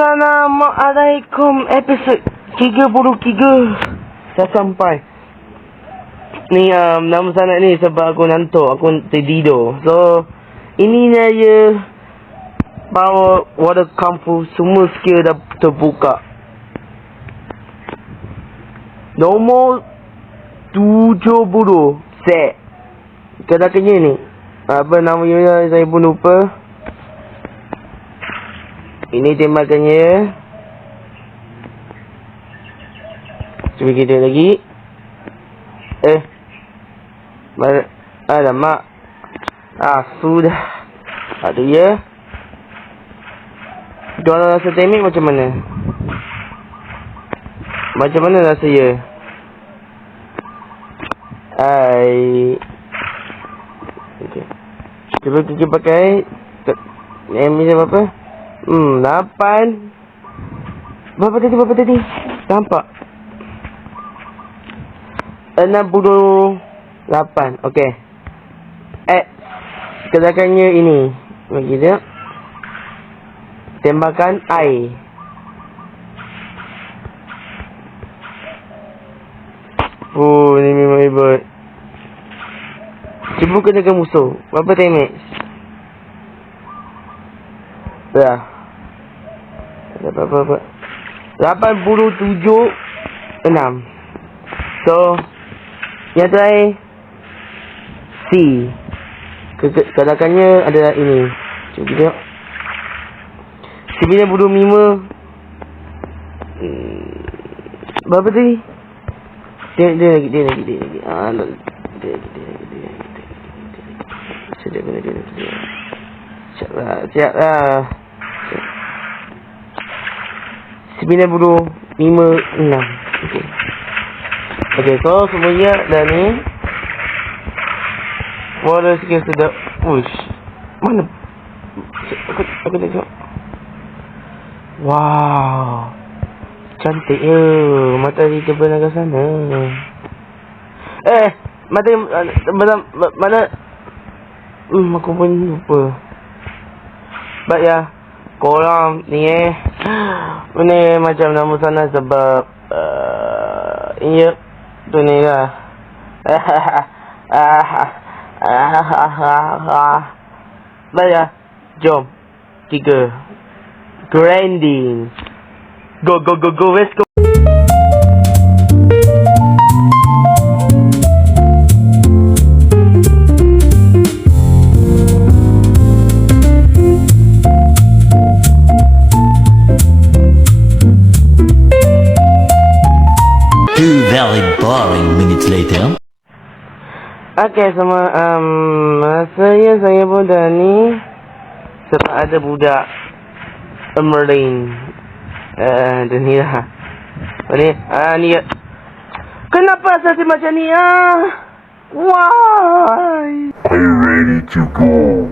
Assalamualaikum, episod 33 dah sampai. Ni nama sangat ni sebab aku ngantuk, aku tertidur. So ini dia power water kung semua skill dah terbuka. Nombor 70 set. Katakannya ni apa namanya, saya pun lupa. Ini tembakannya. Cuba kita lagi. Alamak. Sudah. Ada ya. Kalau rasa temik macam mana? Macam mana rasa ya? Okay. Cuba kita pakai ni apa? 8. Berapa tadi? Nampak 68. Okey. Gerakannya ini. Bagi dia. Tembakan air. Oh, ni memang hebat. Cuba kenakan musuh. Berapa damage? Dah. Berapa? 87 6. So yang terakhir C. Kadakannya adalah ini. Cuba tengok 95. Berapa tadi? Dia lagi. Dia lagi. Siap lah. 95 6. Okey, so semuanya dah ni. Walau sikit sudah. Uish. Mana? Aku tengok. Wow. Cantik ya. Matahari terbenam ke sana. Mana? Aku pun lupa. Baik ya. Korang ni ni macam nama sana sebab ya tu ni lah. Baik ya. Jom 3 grinding. Go, let's go. Very boring minutes later. Okay, semua saya pun dah ni sebab ada budak Emerlin. Dan ni lah. Ni kenapa saya macam ni Why? Are you ready to go?